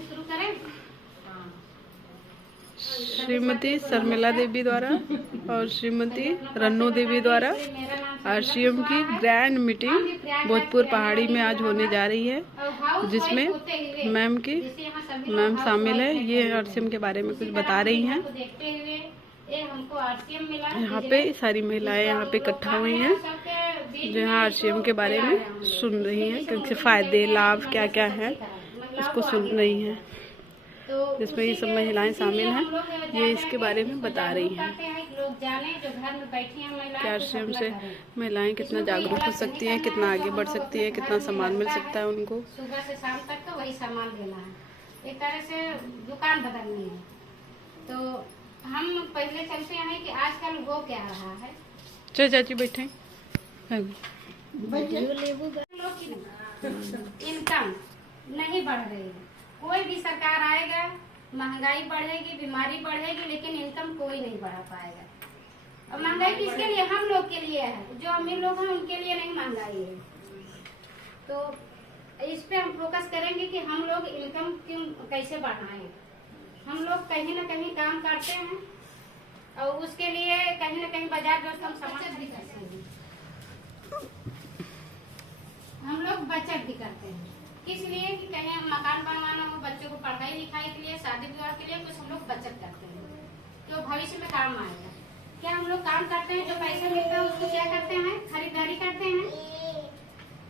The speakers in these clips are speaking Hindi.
शुरू करें। श्रीमती शर्मिला देवी द्वारा और श्रीमती रन्नू देवी द्वारा आरसीएम की ग्रैंड मीटिंग भोजपुर पहाड़ी में आज होने जा रही है, जिसमें मैम शामिल है। ये आरसीएम के बारे में कुछ बता रही हैं। यहाँ पे सारी महिलाएं यहाँ पे इकट्ठा हुई हैं, जो यहाँ आरसीएम के बारे में सुन रही हैं कि उसके फायदे लाभ क्या क्या हैं, उसको सुन रही हैं। जिसमें ये सब महिलाएं शामिल हैं, ये इसके बारे में बता रही हैं कि आरसीएम से महिलाएं कितना जागरूक हो सकती हैं, कितना आगे बढ़ सकती है, कितना सम्मान मिल सकता है उनको। सुबह से शाम तक तो वही सामान देना है, एक तरह से दुकान बदलनी है। तो हम पहले चलते हैं कि आजकल वो क्या रहा है। चल चाची बैठे। इनकम नहीं बढ़ रही है, कोई भी सरकार आएगा, महंगाई बढ़ेगी, बीमारी बढ़ेगी, लेकिन इनकम कोई नहीं बढ़ा पाएगा। और महंगाई किसके लिए? हम लोग के लिए है, जो अमीर लोग हैं उनके लिए नहीं महंगाई है। तो इस पे हम फोकस करेंगे कि हम लोग इनकम क्यों कैसे बढ़ाएं। हम लोग कहीं ना कहीं काम करते हैं और उसके लिए कहीं ना कहीं बाजार दोस्त हम समझ भी करते हैं, हम लोग बचत भी करते हैं। किस लिए? कि कहीं मकान बनवाना हो, बच्चों को पढ़ाई लिखाई के लिए, शादी विवाह के लिए कुछ हम लोग बचत करते हैं तो भविष्य में काम आएगा। क्या हम लोग काम करते हैं, जो पैसा मिलता है उसको क्या करते हैं? खरीदारी करते हैं।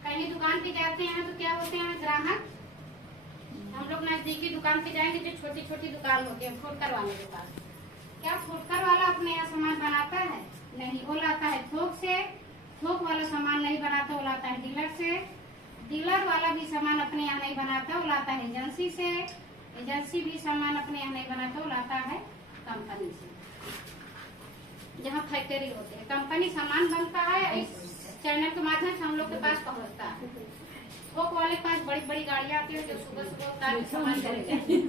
कहीं दुकान पे जाते हैं तो क्या होते हैं? ग्राहक। हम लोग नजदीकी दुकान पे जाएंगे, जो छोटी छोटी दुकान होती है, फुटकर वाले दुकान। क्या फुटकर वाला अपने यहाँ सामान बनाता है? नहीं, वो लाता है थोक से। थोक वाला सामान नहीं बनाता, वो लाता है डीलर से। डीलर वाला भी सामान अपने यहाँ नहीं बनाता, वो लाता है एजेंसी से। एजेंसी भी सामान अपने यहाँ नहीं बनाता, वो लाता है कंपनी से, जहाँ फैक्ट्री होती है। कंपनी सामान बनता है, इस चैनल के माध्यम से हम लोग के पास पहुँचता है। थोक वाले के पास बड़ी बड़ी गाड़ियाँ आती है, जो सुबह सुबह उतार के सामान चले जाते हैं।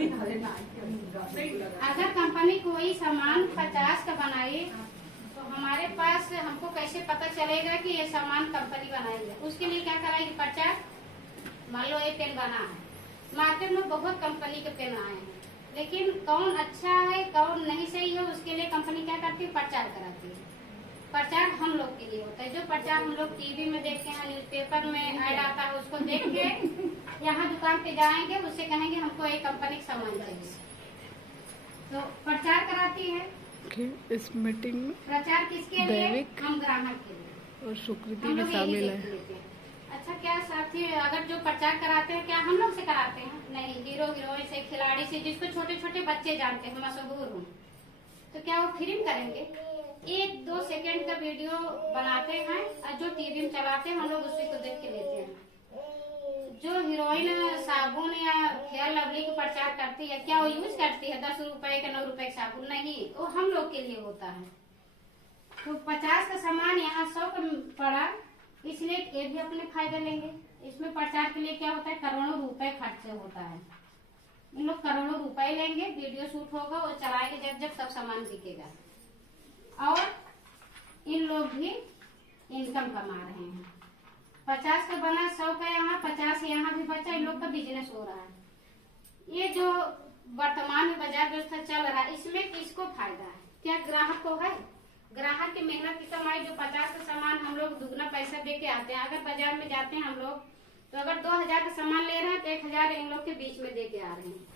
अगर कंपनी कोई सामान 50 का बनाए तो हमारे पास हमको कैसे पता चलेगा कि ये सामान कंपनी बनाई है? उसके लिए क्या कराएगी? प्रचार। मान लो ये पेन बना है, मार्केट में बहुत कंपनी के पेन आए हैं, लेकिन कौन अच्छा है कौन नहीं सही है, उसके लिए कंपनी क्या करती है? प्रचार कराती है। प्रचार हम लोग के लिए होता है। जो प्रचार हम लोग टीवी में देखते हैं, न्यूज़पेपर में ऐड आता है, उसको देख के यहाँ दुकान पे जाएंगे, उससे कहेंगे हमको एक कंपनी का सामान चाहिए, तो प्रचार कराती है। इस मीटिंग में प्रचार किसके लिए? हम ग्राहक के लिए। और सुकृति भी शामिल है। अच्छा, क्या साथी अगर जो प्रचार कराते हैं, क्या हम लोग से कराते हैं? नहीं, हीरो हीरोइन से, खिलाड़ी से, जिसको छोटे छोटे बच्चे जानते हैं, मशहूर हूँ, तो क्या वो फ्री में करेंगे? 1-2 सेकंड का वीडियो बनाते हैं और जो टीवी में चलाते हैं, हम लोग उसी को देख के लेते हैं। जो हीरोइन साबुन या फेयर लवली को प्रचार करती है, क्या वो यूज करती है 10 रुपए का 9 रुपए का साबुन? नहीं, वो हम लोग के लिए होता है। तो 50 का सामान यहाँ 100 का पड़ा, इसलिए ये भी अपने फायदा लेंगे। इसमें प्रचार के लिए क्या होता है? करोड़ों रुपए खर्च होता है। इन लोग करोड़ों रुपए लेंगे, वीडियो शूट होगा, वो चलाएंगे, जब जब सब सामान बिकेगा। और इन लोग भी इनकम कमा रहे हैं। 50 का बना 100 का यहाँ, 50 यहाँ भी बचा, इन लोग का बिजनेस हो रहा है। ये जो वर्तमान में बाजार व्यवस्था चल रहा है, इसमें किसको फायदा है? क्या ग्राहक को है? ग्राहक की मेहनत की कमाई। जो 50 का सामान हम लोग दुगना पैसा दे के आते हैं, अगर बाजार में जाते हैं हम लोग, तो अगर 2000 का सामान ले रहे हैं तो 1000 इन लोग के बीच में दे के आ रहे हैं।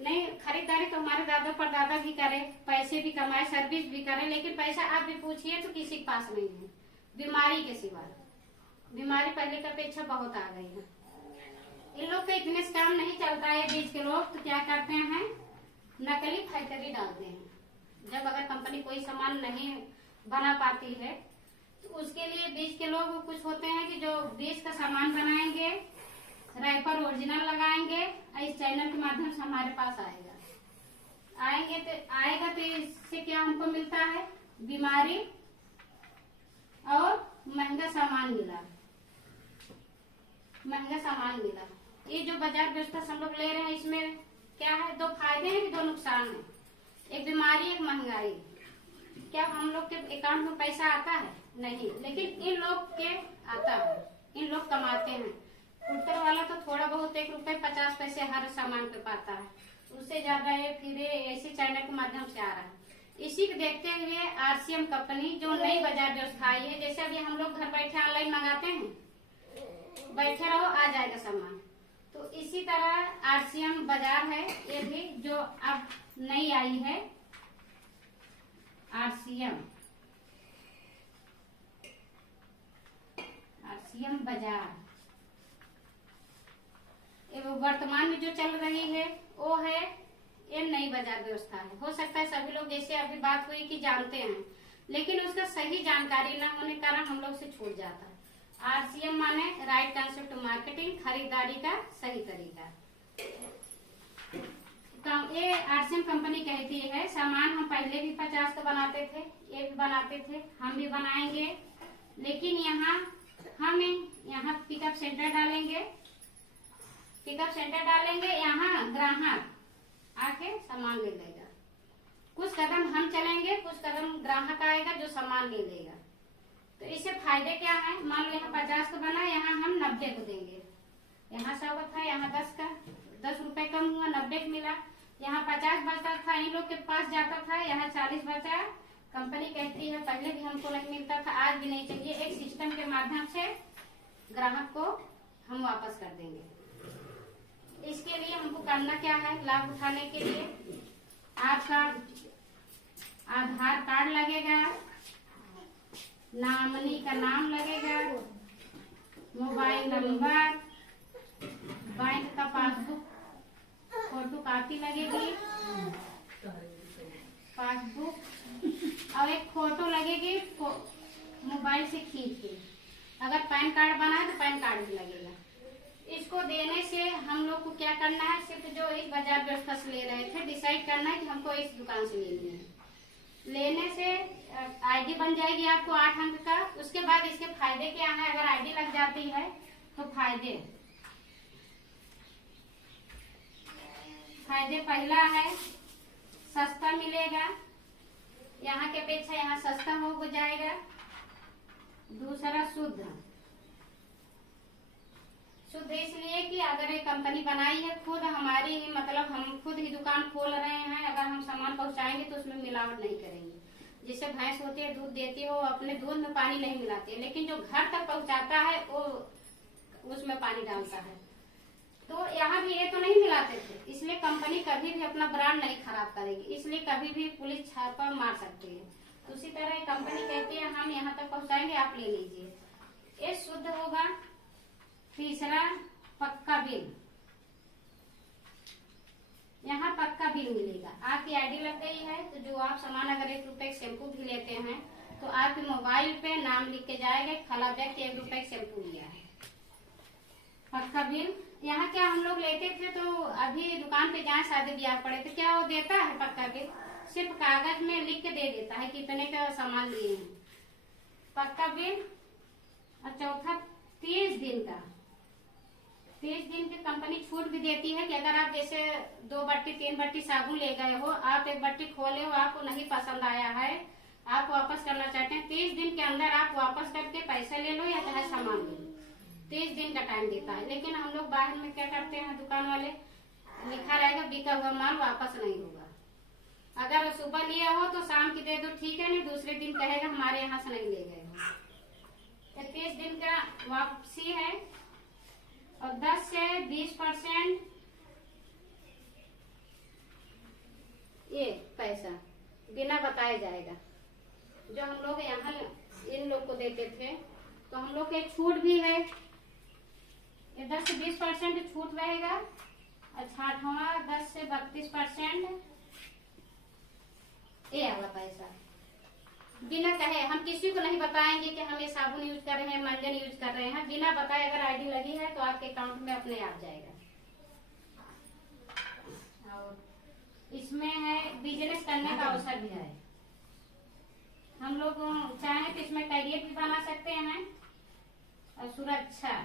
नहीं, खरीदारी तो हमारे दादा परदादा भी करे, पैसे भी कमाए, सर्विस भी करे, लेकिन पैसा आप भी पूछिए तो किसी के पास नहीं है, बीमारी के सिवा। बीमारी पहले की अपेक्षा बहुत आ गई है। इन लोग का इतने से काम नहीं चलता है। बीच के लोग तो क्या करते हैं? नकली फैक्ट्री डालते हैं। जब अगर कंपनी कोई सामान नहीं बना पाती है, तो उसके लिए बीच के लोग कुछ होते हैं कि जो बीच का सामान बनाएंगे, रैपर ओरिजिनल लगाएंगे, इस चैनल के माध्यम से हमारे पास आएगा तो इससे क्या हमको मिलता है? बीमारी और महंगा सामान मिला। ये जो बाजार व्यवस्था हम लोग ले रहे हैं, इसमें क्या है? 2 फायदे हैं कि 2 नुकसान है। एक बीमारी, एक महंगाई। क्या हम लोग के अकाउंट में पैसा आता है? नहीं, लेकिन इन लोग के आता है, इन लोग कमाते हैं। फुटकर वाला तो थोड़ा बहुत से हर सामान पे पाता है, उससे ज्यादा ये फिर ऐसे चैनल के माध्यम से आ रहा है। इसी को देखते हुए आरसीएम कंपनी जो नई बाजार व्यवस्था आई है, जैसे अभी हम लोग घर बैठे ऑनलाइन मंगाते हैं, बैठे रहो आ जाएगा सामान, तो इसी तरह आरसीएम बाजार है ये भी जो अब नई आई है, आरसीएम बाजार। वर्तमान में जो चल रही है वो है ये नई बाजार व्यवस्था है। हो सकता है सभी लोग जैसे अभी बात हुई कि जानते हैं, लेकिन उसका सही जानकारी न होने कारण हम लोग से छूट जाता है। आरसीएम माने राइट कंसेप्ट मार्केटिंग, खरीदारी का सही तरीका। ये आरसीएम कंपनी कहती है सामान हम पहले भी 50 का बनाते थे, ये भी बनाते थे, हम भी बनाएंगे, लेकिन यहाँ पिकअप सेंटर डालेंगे, यहाँ ग्राहक आके सामान ले लेगा। कुछ कदम हम चलेंगे, कुछ कदम ग्राहक आएगा जो सामान ले लेगा। तो इससे फायदे क्या है? मान लो यहाँ 50 का बना, यहाँ हम 90 को देंगे। यहाँ 100 का था, यहाँ 10 रुपए कम हुआ, 90 का मिला। यहाँ 50 बचता था, इन लोग के पास जाता था, यहाँ 40 बचा। कंपनी कहती है पहले भी हमको नहीं मिलता था, आज भी नहीं चाहिए, एक सिस्टम के माध्यम से ग्राहक को हम वापस कर देंगे। इसके लिए हमको करना क्या है? लाभ उठाने के लिए आपका आधार कार्ड लगेगा, नॉमिनी का नाम लगेगा, मोबाइल नंबर, बैंक का पासबुक फोटो कॉपी लगेगी, पासबुक और एक फोटो लगेगी मोबाइल से खींच के। अगर पैन कार्ड बना है तो पैन कार्ड भी लगेगा। इसको देने से हम लोग को क्या करना है? सिर्फ जो इस बाजार व्यवस्था से ले रहे थे डिसाइड करना है कि हमको इस दुकान से लेनी है। लेने से आईडी बन जाएगी आपको 8 अंक का। उसके बाद इसके फायदे क्या है? अगर आईडी लग जाती है तो फायदे पहला है सस्ता मिलेगा, यहाँ के अपेक्षा यहाँ सस्ता हो जाएगा। दूसरा शुद्ध इसलिए कि अगर ये कंपनी बनाई है खुद हमारी ही, मतलब हम खुद ही दुकान खोल रहे हैं, अगर हम सामान पहुंचाएंगे तो उसमें मिलावट नहीं करेंगे। जैसे भैंस होती है दूध देती है, वो अपने दूध में पानी नहीं मिलाती है, लेकिन जो घर तक पहुंचाता है वो उसमें पानी डालता है। तो यहाँ भी ये तो नहीं मिलाते थे, इसलिए कंपनी कभी भी अपना ब्रांड नहीं खराब करेगी, इसलिए कभी भी पुलिस छापा मार सकती है। तो उसी तरह कंपनी कहती है हम यहाँ तक पहुँचाएंगे, आप ले लीजिए। ये शुद्ध होगा। तीसरा पक्का बिल, यहाँ पक्का बिल मिलेगा। आपकी आईडी लग गई है तो जो आप सामान अगर 1 रुपए शैम्पू भी लेते हैं तो आपके मोबाइल पे नाम लिख के जाएगा, फला व्यक्ति 1 रुपए शैम्पू लिया है। पक्का बिल यहाँ क्या हम लोग लेते थे, तो अभी दुकान पे जहाँ शादी ब्याह पड़े तो क्या वो देता है पक्का बिल? सिर्फ कागज में लिख के दे देता है कितने का सामान लिए हैं, पक्का बिल। और चौथा 30 दिन का 30 दिन की कंपनी छूट भी देती है कि अगर आप जैसे 2 बट्टी 3 बट्टी साबुन ले गए हो, आप 1 बट्टी खोले हो, आपको नहीं पसंद आया है, आप वापस करना चाहते हैं, 30 दिन के अंदर आप वापस करके पैसा ले लो या चाहे सामान ले लो। 30 दिन का टाइम देता है। लेकिन हम लोग बाहर में क्या करते हैं, दुकान वाले लिखा रहेगा बिका हुआ माल वापस नहीं होगा। अगर सुबह लिया हो तो शाम की दे दो, ठीक है, नहीं दूसरे दिन कहेगा हमारे यहाँ से नहीं ले गए हो। 30 दिन का वापसी है। और 10 से 20% ये पैसा बिना बताए जाएगा। जो हम लोग यहाँ इन लोग को देते थे तो हम लोग के छूट भी है, ये 10 से 20% छूट रहेगा। और 10 से 32% ये वाला पैसा बिना कहे, हम किसी को नहीं बताएंगे कि हम ये साबुन यूज कर रहे हैं, मंजन यूज कर रहे हैं, बिना बताए अगर आईडी लगी है तो आपके अकाउंट में अपने आप जाएगा। और इसमें है बिजनेस करने का अवसर भी है। हम लोग चाहें तो इसमें कैरियर भी बना सकते हैं। और सुरक्षा,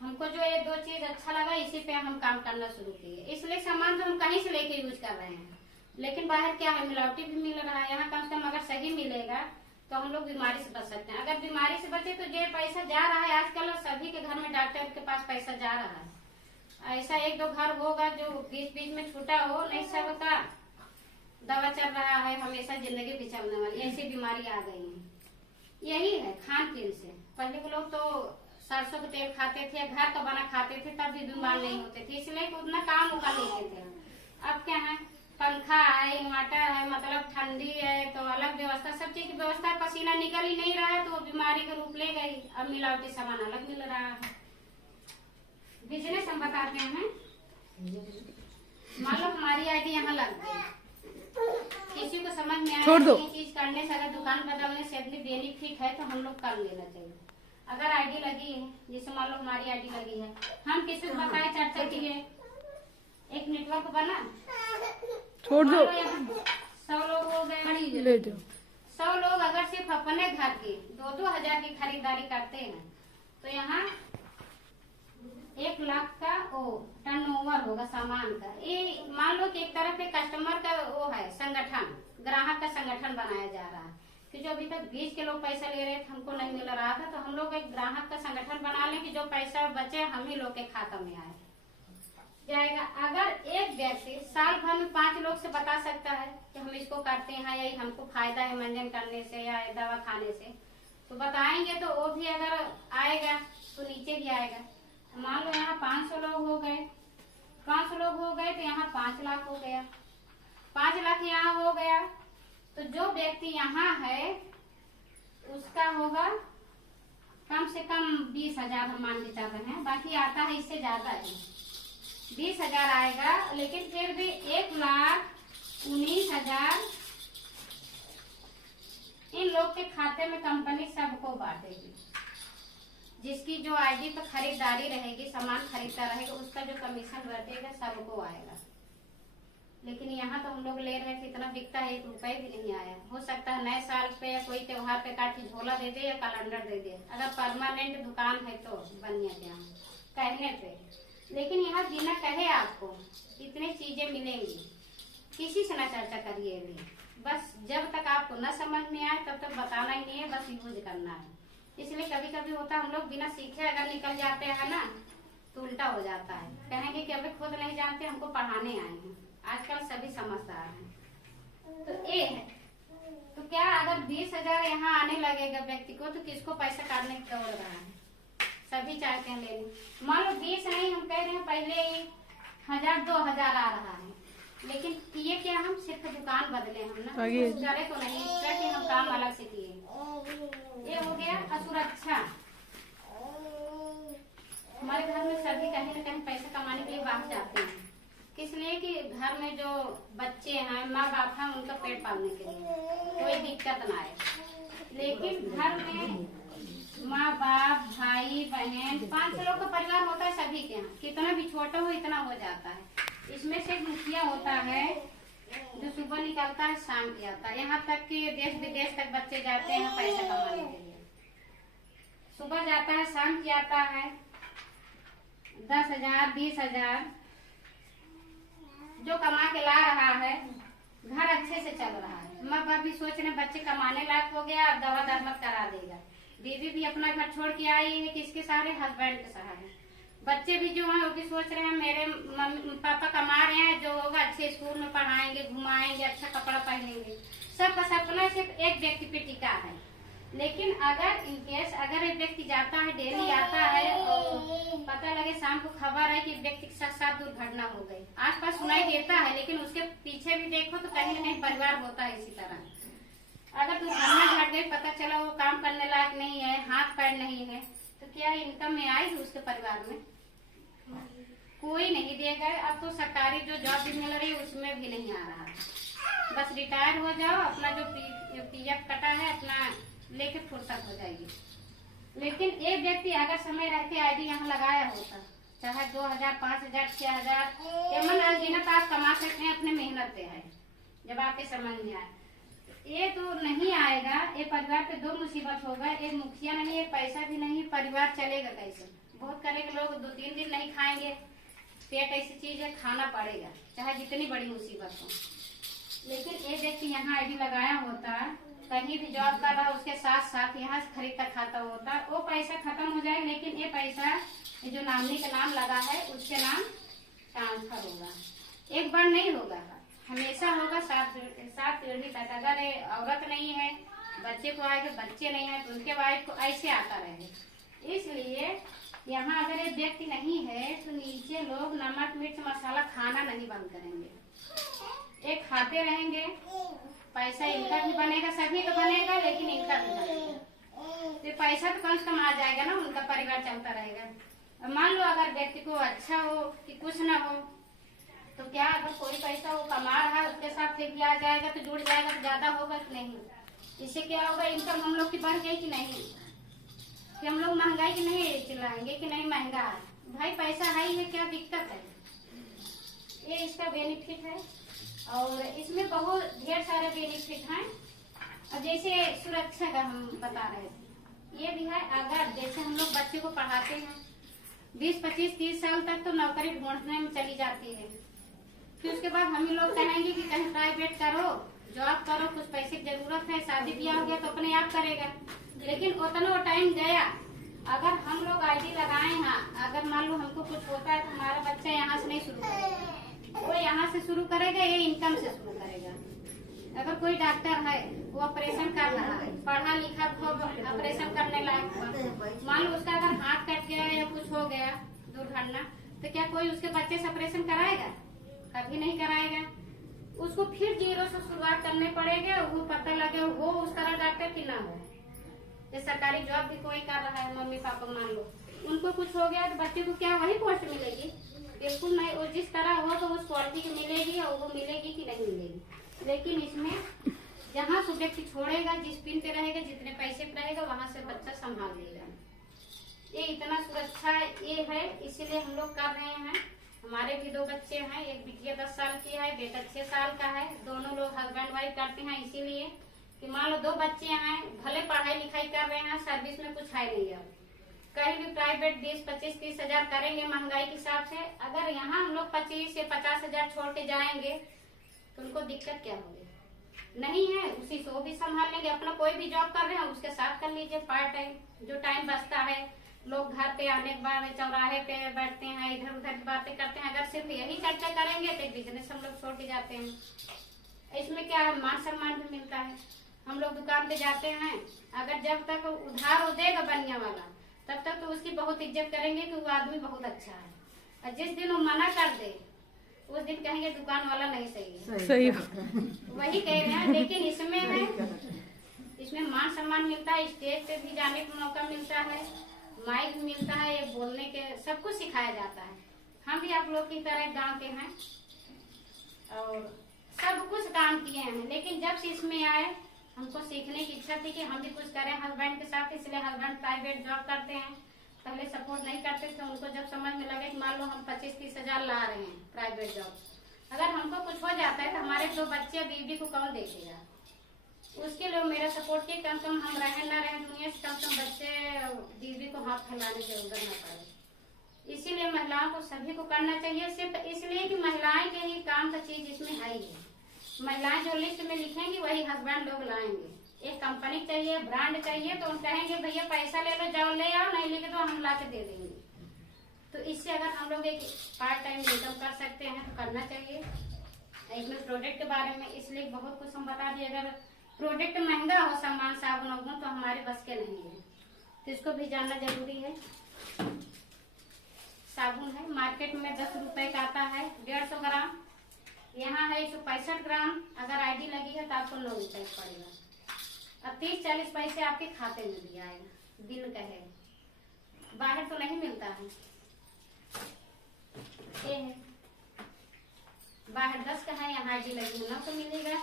हमको जो ये 2 चीज अच्छा लगा, इसी पे हम काम करना शुरू किए। इसलिए सामान तो हम कहीं से लेके यूज कर रहे हैं, लेकिन बाहर क्या है, मिलावटी भी मिल रहा है। यहाँ कम से कम अगर सही मिलेगा तो हम लोग बीमारी से बच सकते हैं। अगर बीमारी से बचे तो जो पैसा जा रहा है, आजकल सभी के घर में डॉक्टर के पास पैसा जा रहा है, ऐसा एक दो घर होगा जो बीच बीच में छूटा हो, नहीं सबका दवा चल रहा है, हमेशा जिंदगी भी चलने वाली, ऐसी बीमारी आ गई है। यही है खान पीन से। पहले के लोग तो सरसों का तेल खाते थे, घर का बना खाते थे, तब भी बीमार नहीं होते थे, इसलिए उतना काम उका लेते थे। अब क्या है, पंखा है, इन्वर्टर है, मतलब ठंडी है तो अलग व्यवस्था, सब चीज की व्यवस्था, पसीना निकल ही नहीं रहा है तो बीमारी का रूप ले गई। अब मिलावटी सामान अलग मिल रहा है। बिजनेस हम बताते हैं, मान लो हमारी आईडी यहाँ लग गई, किसी को समझ में आया ये चीज करने से अगर दुकान बदलने से अपनी बेनिफिट है तो हम लोग कर लेना चाहिए। अगर आईडी लगी है, जैसे मान लो हमारी आईडी लगी है, हम किसी को बताए चर्चा किए, एक नेटवर्क बना, छोड़ दो, 100 लोग हो गए, ले दो। 100 लोग अगर सिर्फ अपने घर की 2-2 हजार की खरीदारी करते हैं तो यहाँ 1 लाख का टर्नओवर होगा सामान का। ये मान लो कि एक तरफ एक कस्टमर का वो है संगठन, ग्राहक का संगठन बनाया जा रहा है कि जो अभी तक 20 के लोग पैसा ले रहे थे, हमको नहीं मिल रहा था, तो हम लोग एक ग्राहक का संगठन बना लें कि जो पैसा बचे हम ही लोग के खाता में आए जाएगा। अगर एक व्यक्ति साल भर में 5 लोग से बता सकता है कि हम इसको करते हैं, यही हमको फायदा है मंजन करने से या दवा खाने से, तो बताएंगे तो वो भी अगर आएगा तो नीचे भी आएगा। मान लो यहाँ 500 लोग हो गए, 500 लोग हो गए तो यहाँ 5 लाख हो गया, 5 लाख यहाँ हो गया, तो जो व्यक्ति यहाँ है उसका होगा कम से कम 20,000 हम मान के चल रहे हैं, बाकी आता है इससे ज्यादा है, 20,000 आएगा, लेकिन फिर भी 1,19,000 इन लोग के खाते में कंपनी सबको बांटेगी। जिसकी जो आईडी पर खरीदारी रहेगी, सामान खरीदता रहेगा, उसका जो कमीशन बचेगा सबको आएगा। लेकिन यहाँ तो हम लोग ले रहे थे, इतना बिकता है 1 रुपए भी नहीं आया। हो सकता है नए साल पे या कोई त्योहार पे काटी झोला दे दे या कैलेंडर दे दे, अगर परमानेंट दुकान है तो बनिया क्या कहने पे। लेकिन यहाँ बिना कहे आपको इतनी चीजें मिलेंगी, किसी से ना चर्चा करिए भी, बस जब तक आपको न समझ में आए तब तक बताना ही नहीं है, बस यूज करना है। इसलिए कभी कभी होता है हम लोग बिना सीखे अगर निकल जाते हैं ना तो उल्टा हो जाता है, कहेंगे कि अभी खुद नहीं जानते, हमको पढ़ाने आए हैं। आजकल सभी समझदार हैं। तो ये है, तो क्या अगर 20,000 यहाँ आने लगेगा व्यक्ति को तो किसको पैसा काटने की दौड़ रहा है, सभी चाहते हैं लेने। मान लो 20 नहीं, हम कह रहे हैं पहले 1,000-2,000 आ रहा है, लेकिन ये क्या हम सिर्फ दुकान बदले, हम ना करे तो नहीं, करके हम काम अलग से किए। ये हो गया असुरक्षा। हमारे घर में सभी कहीं न कहीं पैसा कमाने के लिए बाहर जाते हैं, किस लिए कि घर में जो बच्चे हैं, माँ बाप हैं, उनका पेट पालने के लिए कोई दिक्कत ना आए। लेकिन घर में माँ बाप, भाई बहन, 5 लोग का परिवार होता है सभी के यहाँ, कितना भी छोटा हो इतना हो जाता है। इसमें से मुखिया होता है जो सुबह निकलता है शाम के आता है, यहाँ तक कि देश विदेश तक बच्चे जाते हैं पैसा कमाने के लिए। सुबह जाता है शाम के आता है, 10,000 20,000 जो कमा के ला रहा है, घर अच्छे से चल रहा है। माँ बाप भी सोच रहे बच्चे कमाने लायक हो गया, अब दवा दरमत करा देगा। बीवी भी अपना घर छोड़ के आई है, किसके सहारे, हस्बैंड के सहारे। बच्चे भी जो हैं वो भी सोच रहे हैं मेरे मम्मी पापा कमा रहे हैं, जो होगा अच्छे स्कूल में पढ़ाएंगे, घुमाएंगे, अच्छा कपड़ा पहनेंगे। सबका सपना सिर्फ एक व्यक्ति पे टिका है। लेकिन अगर इनकेस अगर एक व्यक्ति जाता है, डेली आता है और पता लगे शाम को खबर है कि व्यक्ति के साथ दुर्घटना हो गई, आसपास सुनाई देता है, लेकिन उसके पीछे भी देखो तो कहीं न कहीं परिवार होता है इसी तरह। अगर दुर्घटना घट गई, पता चला वो काम करने लायक नहीं है, हाथ पैर नहीं है, तो क्या इनकम में आएगी उसके परिवार में? कोई नहीं देगा। अब तो सरकारी जो जॉब भी मिल रही है उसमें भी नहीं आ रहा है, बस रिटायर हो जाओ, अपना जो PF कटा है अपना लेके फुर्सत हो जाएगी। लेकिन एक व्यक्ति अगर समय रहते आईडी यहाँ लगाया होता, चाहे 2,000 5,000 6,000 एमन अनगिनत आप कमा सकते हैं अपने मेहनत पे है, जब आपके समझ में आए। ये तो नहीं आएगा, ये परिवार पे 2 मुसीबत होगा, एक मुखिया नहीं है, पैसा भी नहीं, परिवार चलेगा कैसे? बहुत करेंगे लोग, 2-3 दिन नहीं खाएंगे, पेट ऐसी चीज है, खाना पड़ेगा चाहे जितनी बड़ी मुसीबत हो। लेकिन एक व्यक्ति यहाँ आईडी लगाया होता कहीं भी जॉब कर रहा उसके साथ साथ यहाँ से खरीद का खाता होता है, वो पैसा खत्म हो जाए, लेकिन ये पैसा जो नॉमिनी का नाम लगा है उसके नाम ट्रांसफर होगा। एक बार नहीं होगा, हमेशा होगा 7 पीढ़ी तक। अगर ये औरत नहीं है, बच्चे को आएगा, बच्चे नहीं है तो उनके वाइफ को ऐसे आता रहे। इसलिए यहाँ अगर ये व्यक्ति नहीं है तो नीचे लोग नमक मिर्च मसाला खाना नहीं बंद करेंगे, एक खाते रहेंगे। पैसा इनका भी बनेगा, सभी का बनेगा, लेकिन इनका भी बनेगा तो पैसा तो कम से कम आ जाएगा ना, उनका परिवार चलता रहेगा। मान लो अगर व्यक्ति को अच्छा हो कि कुछ ना हो तो क्या, अगर कोई पैसा वो कमा रहा है उसके साथ फिर भी आ जाएगा तो जुड़ जाएगा तो ज्यादा होगा कि नहीं? इससे क्या होगा, इनकम हम लोग की बढ़ गई कि नहीं, कि हम लोग महंगाई की नहीं चिल्लाएंगे कि नहीं महंगा है। भाई पैसा है ही है, क्या दिक्कत है? ये इसका बेनिफिट है और इसमें बहुत ढेर सारे बेनिफिट हैं। अब जैसे सुरक्षा का हम बता रहे थे, ये भी है। अगर जैसे हम लोग बच्चे को पढ़ाते हैं 20, 25, 30 साल तक तो नौकरी ढूंढने में चली जाती है, फिर उसके बाद हम लोग कहेंगे कि कहीं प्राइवेट करो, जॉब करो, कुछ पैसे की जरूरत है, शादी ब्याह हो गया तो अपने आप करेगा। लेकिन उतना वो टाइम गया, अगर हम लोग आईडी लगाए हैं, अगर मान लो हमको कुछ होता है तो हमारा बच्चा यहाँ से नहीं शुरू करेगा, वो यहाँ से शुरू करेगा, ये इनकम से शुरू करेगा। अगर कोई डॉक्टर है वो ऑपरेशन कर रहा है, पढ़ा लिखा तो ऑपरेशन करने लायक हुआ, मान लो उसका अगर हाथ कट गया या कुछ हो गया दुर्घटना, तो क्या कोई उसके बच्चे से ऑपरेशन कराएगा? कभी नहीं कराएगा। उसको फिर जीरो से शुरुआत करने पड़ेगा, वो पता लगे वो उस तरह डॉक्टर की ना हो। सरकारी जॉब भी कोई कर रहा है, मम्मी पापा मान लो उनको कुछ हो गया तो बच्चे को क्या वही पोस्ट मिलेगी? बिल्कुल नहीं, वो जिस तरह हो तो उस क्वालिटी की मिलेगी और वो मिलेगी कि नहीं मिलेगी। लेकिन इसमें जहाँ से व्यक्ति छोड़ेगा, जिस पिन पे रहेगा, जितने पैसे पे रहेगा, वहाँ से बच्चा संभाल लेगा। ये इतना सुरक्षा ये है, इसीलिए हम लोग कर रहे हैं। हमारे भी 2 बच्चे हैं, एक बिटिया 10 साल की है, बेटा 6 साल का है। दोनों लोग हस्बैंड वाइफ करते हैं, इसीलिए कि मान लो 2 बच्चे हैं, भले पढ़ाई लिखाई कर रहे हैं, सर्विस में कुछ है नहीं। अब कहीं भी प्राइवेट 20, 25, 30 हजार करेंगे महंगाई के हिसाब से, अगर यहाँ हम लोग 25 या 50 हजार छोड़ के जाएंगे तो उनको दिक्कत क्या होगी? नहीं है, उसी से वो भी संभाल लेंगे। अपना कोई भी जॉब कर रहे हैं उसके साथ कर लीजिए पार्ट टाइम, जो टाइम बचता है। लोग घर पे आने के बाद चौराहे पे बैठते हैं, इधर उधर की बातें करते हैं, अगर सिर्फ यही चर्चा करेंगे तो बिजनेस हम लोग छोड़ के जाते हैं। इसमें क्या है, मान सम्मान भी मिलता है। हम लोग दुकान पे जाते हैं, अगर जब तक उधार हो जाएगा बनिया वाला, तब तक तो उसकी बहुत इज्जत करेंगे कि वो आदमी बहुत अच्छा है। और जिस दिन वो मना कर दे उस दिन कहेंगे दुकान वाला नहीं सही है। सही वही कह रहे हैं। लेकिन इसमें है, इसमें मान सम्मान मिलता है, स्टेज पे भी जाने का मौका मिलता है, माइक मिलता है, ये बोलने के सब कुछ सिखाया जाता है। हम भी आप लोग की तरह गांव के हैं और सब कुछ काम किए हैं, लेकिन जब से इसमें आए हमको सीखने की इच्छा थी कि हम भी कुछ करें हस्बैंड के साथ। इसलिए हस्बैंड प्राइवेट जॉब करते हैं, पहले सपोर्ट नहीं करते थे। उनको जब समझ में लगे कि मान लो हम 25-30 हजार ला रहे हैं प्राइवेट जॉब, अगर हमको कुछ हो जाता है तो हमारे 2 बच्चे बीवी को कौन देखेगा? उसके लिए मेरा सपोर्ट किया, कम से कम हम रहे ना रहे दुनिया से, कम से कम बच्चे बीवी को हाथ फैलाने की जरूरत न पड़े। इसीलिए महिलाओं को सभी को करना चाहिए, सिर्फ इसलिए कि महिलाएं के ही काम का चीज इसमें है ही है। महिलाएं जो लिस्ट में लिखेंगी वही हस्बैंड लोग लाएंगे। एक कंपनी चाहिए, ब्रांड चाहिए तो हम कहेंगे भैया पैसा ले लो, जाओ ले आओ, नहीं लेके तो हम ला के दे देंगे। तो इससे अगर हम लोग एक पार्ट टाइम इनकम कर सकते हैं तो करना चाहिए। इसमें प्रोडक्ट के बारे में इसलिए बहुत कुछ हम बता दिए। अगर प्रोडक्ट महंगा हो, सामान साबुन वाबुन, तो हमारे बस के नहीं है, तो इसको भी जानना जरूरी है। साबुन है मार्केट में 10 रुपए का आता है 150 ग्राम, यहाँ है 165 ग्राम। अगर आईडी लगी है तो आपको 9 रुपए पड़ेगा और 30-40 पैसे आपके खाते में भी आएगा। दिन का है, बाहर तो नहीं मिलता है। ये है बाहर 10 का है, यहाँ आईडी लगी है 9 को मिलेगा,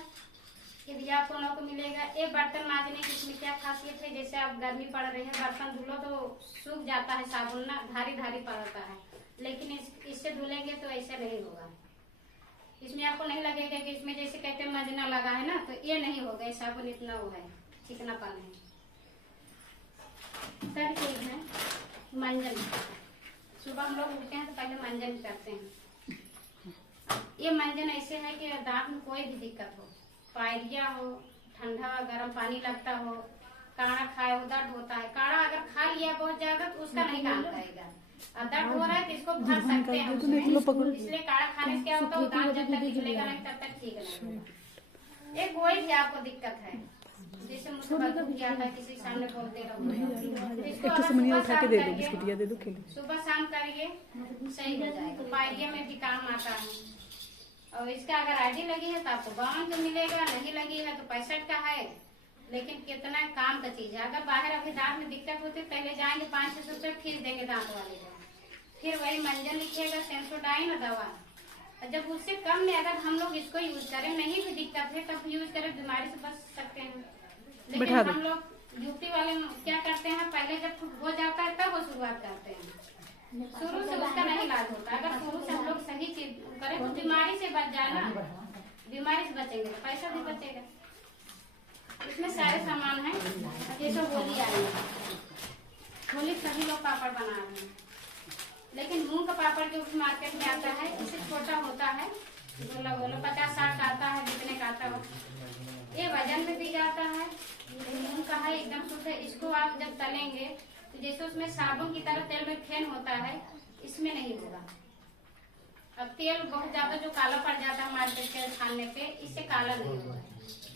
कि भैया आपको 9 को मिलेगा। ये बर्तन मांजने की इसमें क्या खासियत है, जैसे आप गर्मी पड़ रही है, बर्तन धुलो तो सूख जाता है साबुन ना, धारी धारी पड़ता है, लेकिन इससे धुलेंगे तो ऐसे नहीं होगा। इसमें आपको नहीं लगेगा कि इसमें जैसे कहते हैं मंजना लगा है ना, तो ये नहीं होगा। ये साबुन इतना वो है, चिकनापन है। सर चीज है मंजन, सुबह हम लोग उठते हैं तो पहले मंजन करते हैं। ये मंजन ऐसे है कि दांत में कोई भी दिक्कत हो, पायरिया हो, ठंडा गर्म पानी लगता हो, काढ़ा खाए हो दर्द होता है। काढ़ा अगर खा लिया बहुत ज्यादा तो उसका नहीं काम करेगा, और दर्द हो रहा है तो इसको भर सकते हैं उसमें। इसलिए काढ़ा खाने से क्या होता है, दांत जब तक निकलेगा नहीं तब तक ठीक नहीं होगा। ये कोई भी आपको दिक्कत है, जैसे मुझे बदबू आता है, किसी सामने बोलते रहो, सुबह शाम करिए सही हो जाएगा। पायरिया में भी काम आता है। और इसका अगर आईडी लगी है तो आपको 52 का मिलेगा, नहीं लगी है तो 65 का है। लेकिन कितना काम का चीज है। अगर बाहर अभी दांत में दिक्कत होती है, पहले जाएंगे 500 रुपये फीस देंगे दांत वाले को, फिर वही मंजन लिखिएगा, सेंसोडाइन और दवा। जब उससे कम में अगर हम लोग इसको यूज करें, नहीं भी दिक्कत है तब यूज करें, बीमारी से बच सकते हैं। लेकिन हम लोग यूपी वाले क्या करते हैं, पहले जब हो जाता है तब वो शुरुआत करते हैं, शुरू से उसका नहीं इलाज होता। अगर शुरू से हम लोग सही चीज करें तो बीमारी से बच जाए ना, बीमारी से बचेंगे तो पैसा भी बचेगा। इसमें सारे सामान है, जैसे होली आ रही है, होली सभी लोग पापड़ बना रहे हैं, लेकिन मूंग का पापड़ जो मार्केट में आता है इससे छोटा होता है, बोलो 50-60 का आता है, जितने का आता हो। ये वजन में भी जाता है, मूंग का है एकदम शुद्ध है। इसको आप जब तलेंगे तो जैसे उसमें साबुन की तरह तेल में फेन होता है, इसमें नहीं होगा। अब तेल बहुत ज्यादा जो काला पड़ जाता है मार्केट के खाने पे, इससे काला नहीं होगा,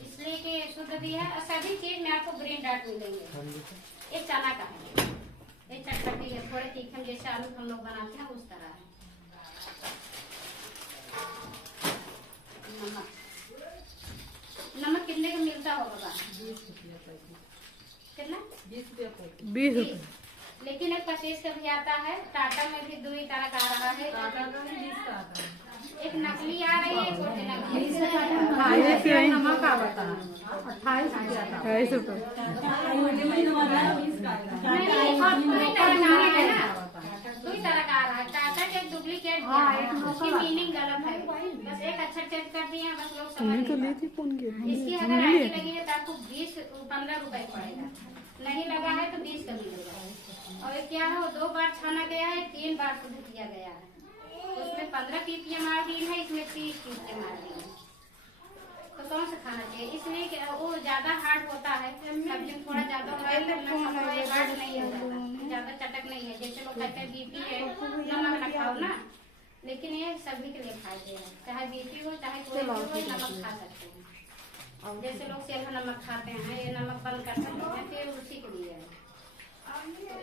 इसलिए कि शुद्ध भी है। और सभी चीज में आपको ग्रीन डॉट मिलेंगे। ये चना का है, ये चटपटी है, थोड़े तीखे जैसे आलू हम लोग बनाते हैं उस तरह है। नमक कितने का मिलता होगा? 20 रुपया। लेकिन एक 25 का भी आता है। टाटा में भी 2 ही तरह का आ रहा है, एक नकली आ रही है, एक ओरिजिनल। 28 नमक का रुपये। 28 रुपये। तरह का आ रहा है, टाटा के डुप्लीकेट उसकी मीनिंग गलत है, बस एक अच्छा चेक कर दिए, बस लोग समझ नहीं। इसकी अगर आईडी लगी है तो आपको 15 रुपए पड़ेगा, नहीं लगा है तो 20 का मिलेगा। और क्या है, वो 2 बार छाना गया है, 3 बार शुद्ध किया गया है। उसमें 15 पीपिया मार्जिन है, इसमें 30 पीपिया मार्जिन है। तो कौन सा खाना चाहिए? इसलिए कि वो ज्यादा हार्ड होता है, सब्जी में थोड़ा ज्यादा हार्ड नहीं है, ज्यादा चटक नहीं है। जैसे लोग कहते हैं बीपी है नमक न खाओ ना, लेकिन ये सभी के लिए फायदे है, चाहे बीपी हो चाहे कोई भी हो, नमक खा सकते हैं। और जैसे लोग सेल्फ नमक खाते हैं, ये नमक बंद कर सकते हैं, फिर उसी के लिए है।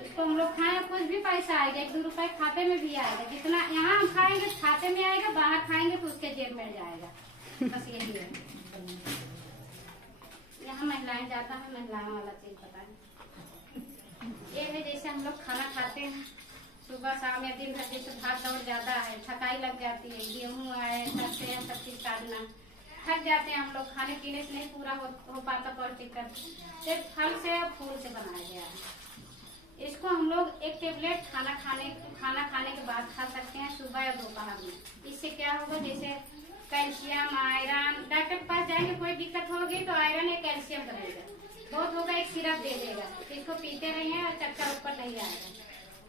इसको हम लोग खाएं, कुछ भी पैसा आएगा, 1-2 रुपए खाते में भी आएगा। जितना यहाँ हम खाएंगे खाते में आएगा, बाहर खाएंगे तो उसके जेब में जाएगा, बस यही है। यहाँ महिलाएं ज्यादा है, महिलाओं वाला चीज पता है। ये है जैसे हम लोग खाना खाते हैं सुबह शाम या दिन भर, जैसे भाग दौड़ ज्यादा है, थकाई लग जाती है, गेहूँ है, सबसे सब चीज काटना, थक जाते हैं हम लोग, खाने पीने से नहीं पूरा हो पाता पौष्टिक तत्व। फल से फूल से बनाया गया है। इसको हम लोग एक टेबलेट खाना खाने के बाद खा सकते हैं, सुबह या दोपहर में। इससे क्या होगा, जैसे कैल्शियम, आयरन, डॉक्टर के पास जाएंगे कोई दिक्कत होगी तो आयरन या कैल्शियम करेगा, बहुत होगा एक सिरप दे देगा, इसको पीते रहिए और चक्कर ऊपर नहीं आएगा,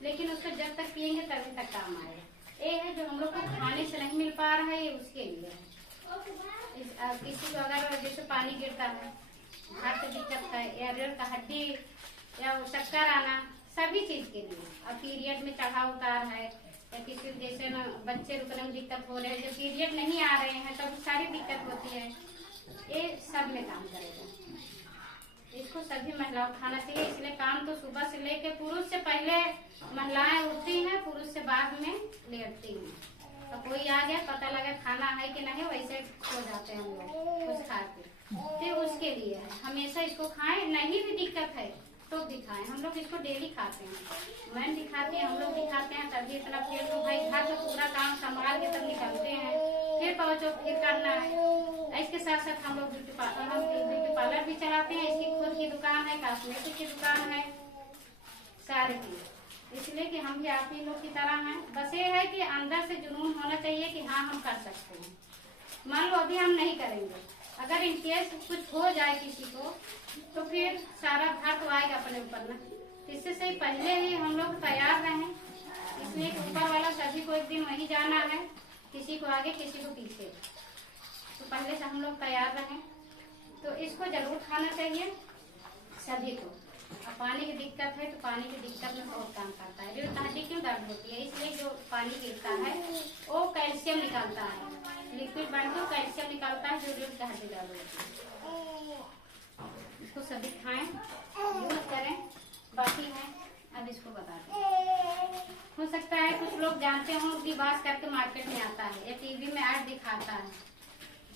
लेकिन उसको जब तक पियेंगे तभी तक काम आएगा। ये है जो हम लोग को खाने से नहीं मिल पा रहा है, ये उसके लिए है। किसी को अगर जैसे पानी गिरता है, हार्ट की दिक्कत है, या रीढ़ का हड्डी या चक्कर आना, सभी चीज के लिए। अब पीरियड में चढ़ाव उतार है, या किसी जैसे ना बच्चे रुकने में दिक्कत हो रहे हैं, जब पीरियड नहीं आ रहे हैं तब सारी दिक्कत होती है, ये सब में काम करेगा। इसको सभी महिलाओं को खाना चाहिए। इसलिए काम तो सुबह से लेके पुरुष से पहले महिलाएं उठती हैं, पुरुष से बाद में लेटती हैं। तो कोई आ गया पता लगा खाना है कि नहीं, वैसे सो जाते हैं हम लोग कुछ खा के। तो उसके लिए है, हमेशा इसको खाएं, नहीं भी दिक्कत है तो दिखाएं। हम लोग इसको डेली खाते हैं, मैं दिखाती हैं, हम लोग दिखाते हैं, तभी इतना पेट को भाई घर का पूरा काम संभाल के तब निकलते हैं, फिर पहुंचो फिर करना है। इसके साथ साथ हम लोग ब्यूटी पार्लर भी चलाते हैं, इसकी खुद की दुकान है, कॉस्मेटिक की दुकान है, सारे की। इसलिए कि हम भी आप ही लोग की तरह हैं, बस ये है कि अंदर से जुनून होना चाहिए कि हाँ हम कर सकते हैं। मान लो अभी हम नहीं करेंगे, अगर इन केस कुछ हो जाए किसी को तो फिर सारा भार तो आएगा अपने ऊपर ना। इससे सही पहले ही हम लोग तैयार रहें, इसलिए ऊपर वाला सभी को एक दिन वहीं जाना है, किसी को आगे किसी को पीछे, तो पहले से हम लोग तैयार रहें। तो इसको जरूर खाना चाहिए सभी को। अब पानी की दिक्कत है तो पानी की दिक्कत में बहुत काम करता है। रीढ़ की हड्डी क्यों दर्द होती है? इसलिए जो पानी गिरता है वो कैल्शियम निकालता है, लिक्विड बन के कैल्शियम निकालता है जो रीढ़ की हड्डी दर्द होती है। इसको सभी खाएं, यूज करें। बाकी है अब इसको बताते हैं। हो सकता है कुछ लोग जानते हों कि बास करके मार्केट में आता है या टीवी में ऐड दिखाता है,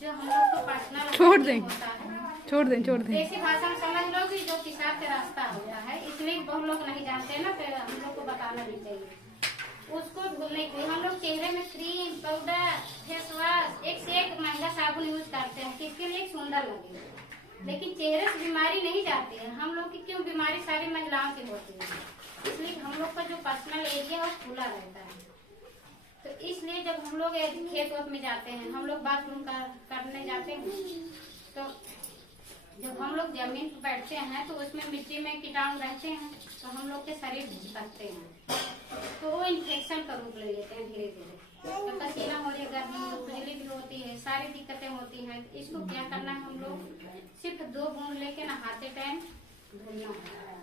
जो हम लोग को पर्सनल छोड़ दें छोड़ दें ऐसी भाषा में समझ लो कि जो पिशाब का रास्ता होता है, इसलिए बहुत लोग नहीं जानते ना, तो हम लोग को बताना भी चाहिए। उसको धुलने के लिए हम लोग चेहरे में क्रीम, पाउडर, फेस वॉश, एक से एक महंगा साबुन यूज करते हैं किसके लिए? सुंदर लगे, लेकिन चेहरे से बीमारी नहीं जाती है। हम लोग की क्यों बीमारी सारी महिलाओं की होती है? इसलिए हम लोग का जो पर्सनल एरिया है खुला रहता है। तो इसलिए जब हम लोग खेत वत में जाते हैं, हम लोग बाथरूम करने जाते हैं, तो जब हम लोग जमीन पर बैठते हैं तो उसमें मिट्टी में कीटाणु रहते हैं, तो हम लोग के शरीर चिपकते हैं, तो वो इन्फेक्शन का रूप ले लेते हैं धीरे धीरे। तो पसीना होने, गर्मी, खुजली भी होती है, सारी दिक्कतें होती हैं। इसको क्या करना है? हम लोग सिर्फ 2 बूंद लेके नहाते टाइम धुलना है।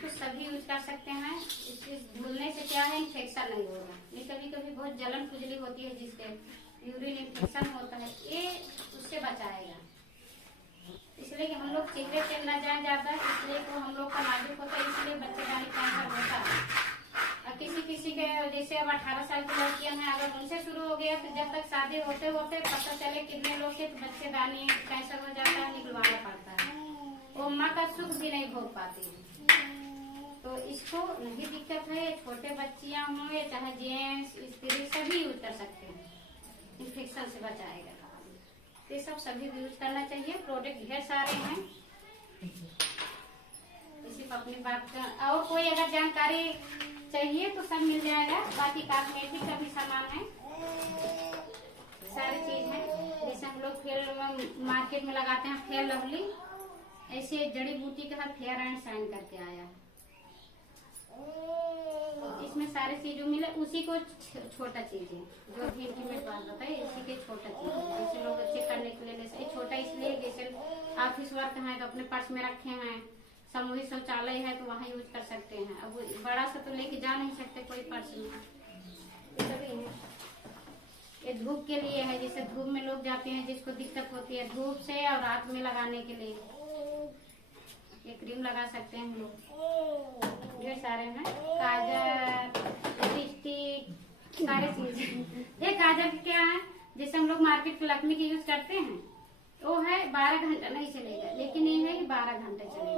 तो सभी यूज कर सकते हैं। इसके धुलने से क्या है? इन्फेक्शन नहीं होगा। ये कभी कभी बहुत जलन खुजली होती है जिससे यूरिन इन्फेक्शन होता है, ये उससे बचाएगा। इसलिए कि हम लोग चेहरे पे न जाए ज्यादा, इसलिए तो हम लोग का नाजुक होता है, इसलिए बच्चेदानी कैंसर होता है। और किसी के जैसे अब 18 साल की लड़कियां हैं, अगर उनसे शुरू हो गया तो जब तक शादी होते होते पता चले कितने लोग के बच्चेदानी कैंसर हो जाता है, निकलवाना पड़ता है। वो माँ का सुख भी नहीं भोग पाती है। तो इसको नहीं दिक्कत है, छोटे बच्चियां हों या चाहे जेंट्स, स्त्री, सभी यूज कर सकते हैं, इन्फेक्शन से बचाएगा। ये सब सभी यूज करना चाहिए। प्रोडक्ट ढेर सारे हैं, इसी पर अपनी बात का। और कोई अगर जानकारी चाहिए तो सब मिल जाएगा। बाकी कॉस्मेटिक का भी सामान है, सारी चीज है। जैसे हम लोग फेयर मार्केट में लगाते हैं फेयर लवली, ऐसे जड़ी बूटी के साथ फेयर एंड शाइन करके आया है। इसमें सारी चीजों मिले, उसी को छोटा चीज है जो भी इनकी मैं बात बताई, इसी के छोटा चीज है। जैसे लोग अच्छे करने के लिए छोटा इसलिए, जैसे ऑफिस वर्क है तो अपने पर्स में रखे हैं, सामूहिक शौचालय है तो वहाँ यूज कर सकते हैं। अब बड़ा सा तो लेके जा नहीं सकते कोई पर्स में, ये सभी है। ये धूप के लिए है, जैसे धूप में लोग जाते हैं जिसको दिक्कत होती है धूप से, और रात में लगाने के लिए ये क्रीम लगा सकते हैं हम लोग। ये सारे हैं काजल, लिपस्टिक, सारी चीजें। ये काजल क्या है, जैसे हम लोग मार्केट के लक्ष्मी की यूज करते हैं, वो है 12 घंटा नहीं चलेगा, लेकिन ये है कि 12 घंटे चलेगा।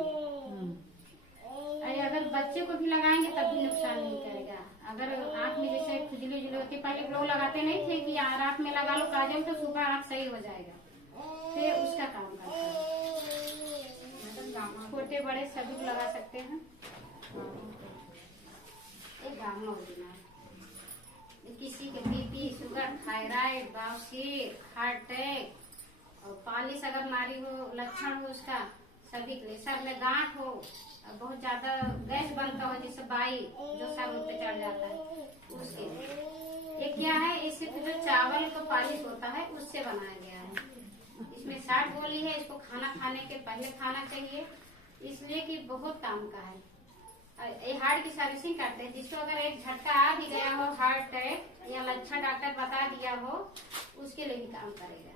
अगर बच्चे को भी लगाएंगे तब भी नुकसान नहीं करेगा। अगर आँख में जैसे खुजली उजली होती है, पहले लोग लगाते नहीं थे कि यार रात में लगा लो काजल तो सुबह आँख सही हो जाएगा, फिर उसका काम करता है। छोटे बड़े सभी को लगा सकते हैं। एक गामा होना है, किसी के बीपी, शुगर, थायराइड, बाउसीर, हार्ट अटैक, और पालिश अगर नारी हो, लक्षण हो उसका, सभी के लिए। सर में गांठ हो, बहुत ज्यादा गैस बनता हो, जैसे बाई जो सर पे चढ़ जाता है, उसके लिए। ये क्या है? इससे जो चावल का पालिश होता है उससे बनाया गया है। इसमें 60 गोली है, इसको खाना खाने के पहले खाना चाहिए, इसलिए कि बहुत काम का है। ये हार्ट की सर्विसिंग करते हैं, जिसको अगर एक झटका आ भी गया हो, हार्ट अटैक या लक्षण डॉक्टर बता दिया हो, उसके लिए भी काम करेगा।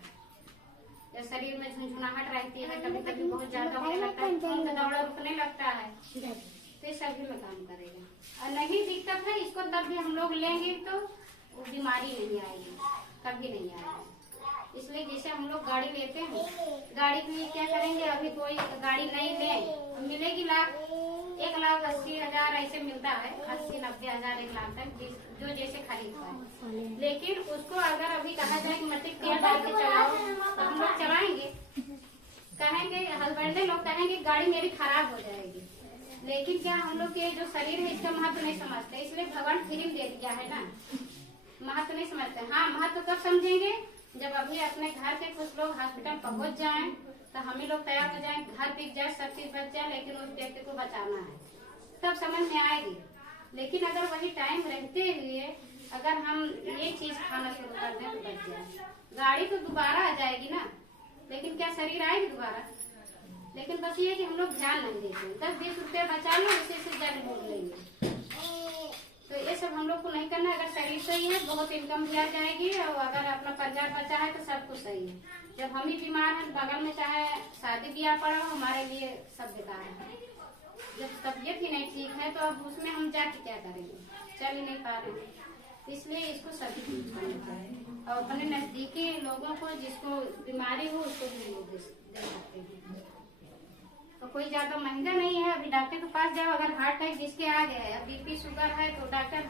जब शरीर में झुंझुनाहट रहती है, कभी कभी बहुत ज्यादा होने लगता है, खून का दौड़ा रुकने लगता है, तो सभी में काम करेगा। और नहीं दिक्कत है इसको, तब भी हम लोग लेंगे तो वो बीमारी नहीं आएगी, कभी नहीं आएगी। इसलिए जैसे हम लोग गाड़ी लेते हैं, गाड़ी के लिए क्या करेंगे? अभी कोई गाड़ी नहीं ले, मिलेगी 1,80,000 ऐसे मिलता है, 80-90,000 1 लाख तक, जो जैसे खरीदता है। लेकिन उसको अगर अभी कहा जाए कि मट्टी तेल डाल के चलाओ तो हम लोग चलाएंगे, कहेंगे हस्बैंड लोग कहेंगे गाड़ी मेरी खराब हो जाएगी। लेकिन क्या हम लोग के जो शरीर है इसका महत्व नहीं समझते, इसलिए भगवान फ्री दे दिया है ना, महत्व नहीं समझते। हाँ, महत्व कब समझेंगे? जब अभी अपने घर के कुछ लोग हॉस्पिटल पहुंच जाएं, तो हम ही लोग तैयार हो जाएं, घर दिख जाए, सब चीज बच जाए, लेकिन उस व्यक्ति को बचाना है, तब समझ में आएगी। लेकिन अगर वही टाइम रहते हुए अगर हम ये चीज खाना शुरू कर दें तो बच जाए। गाड़ी तो दोबारा आ जाएगी ना, लेकिन क्या शरीर आएगी दोबारा? लेकिन बस ये कि हम लोग ध्यान नहीं देते। 10-20 रुपया बचा लो, इसे जग भूल लेंगे। तो ये सब हम लोग को नहीं करना। अगर शरीर सही है बहुत इनकम भी आ जाएगी, और अगर अपना परिवार बचा है तो सब कुछ सही है। जब हम ही बीमार हैं बगल में चाहे शादी ब्याह पड़ा हो, हमारे लिए सब बेकार है। जब तबीयत ही नहीं ठीक है तो अब उसमें हम जाके क्या करेंगे? चल ही नहीं पा रहे हैं। इसलिए इसको सभी करना चाहिए, और अपने नजदीकी लोगों को जिसको बीमारी हो उसको भी दे सकते हैं। तो कोई ज्यादा महंगा नहीं है। अभी डॉक्टर के पास जाओ, अगर हार्ट अटैक जिसके आ गया है, बीपी शुगर है, तो डॉक्टर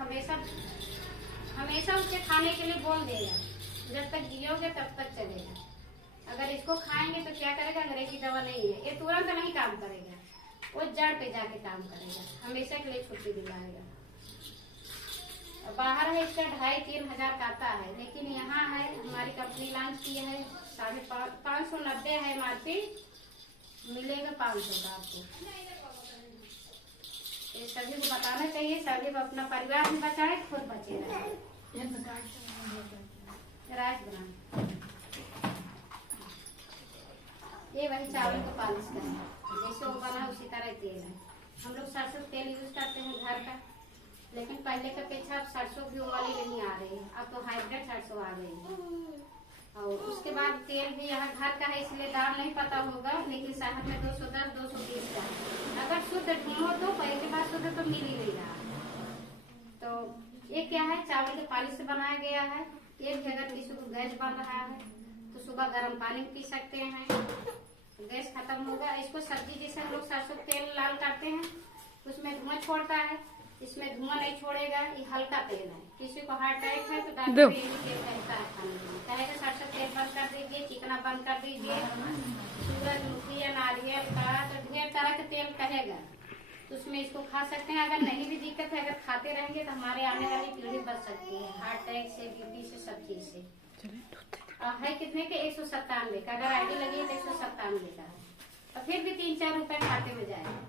हमेशा उसके खाने के लिए बोल देगा। जब तक जियोगे तब तक चलेगा। अगर इसको खाएंगे तो क्या करेगा? अंग्रेजी दवा नहीं है, ये तुरंत नहीं काम करेगा, वो जड़ पे जाके काम करेगा, हमेशा के लिए छुट्टी दिलाएगा। बाहर है इसका 2,500-3 हजार का आता है, लेकिन यहाँ है हमारी कंपनी लॉन्च की है 590 है MRP, मिलेगा 500 का आपको। ये सभी को बताना चाहिए, सभी को अपना परिवार भी बचाए, खुद बचे रहे। राइस ब्रांड ये वही चावल को पालिश का है, जैसे वो बना उसी तरह तेल है। हम लोग सरसों तेल यूज करते हैं घर का, लेकिन पहले की अपेक्षा अब सरसों भी वाली नहीं आ रही है, अब तो हाइब्रिड सरसों आ गई है। और उसके बाद तेल भी यहाँ घर का है, इसलिए दाम नहीं पता होगा, लेकिन शहर में 210-220 का। अगर शुद्ध ढूंढो तो पहले के बाद शुद्ध तो मिल ही नहीं रहा। तो ये क्या है? चावल के पालिश से बनाया गया है। ये भी अगर किसी को गैस बन रहा है तो सुबह गर्म पानी पी सकते हैं, गैस खत्म होगा। इसको सब्जी जैसे हम लोग सरसों तेल लाल करते हैं उसमें धुआं छोड़ता है, इसमें धुआं नहीं छोड़ेगा। ये हल्का तेल है। किसी को हार्ट अटैक है तो डॉक्टर यही तेल कहता है खाने के लिए, कहेगा सरसों तेल बंद कर दीजिए, चिकना बंद कर दीजिए, सूरजमुखी या नारियल का, तो ढेर तरह के तेल कहेगा, तो उसमें इसको खा सकते हैं। अगर नहीं भी दिक्कत है, अगर खाते रहेंगे तो हमारे आने वाली पीढ़ी बच सकती है हार्ट अटैक से, बीपी से, सब चीज से। है कितने के? 197 का। अगर आईडी लगी है तो 197 का है, और फिर भी 3-4 रुपए खाते में जाएगा।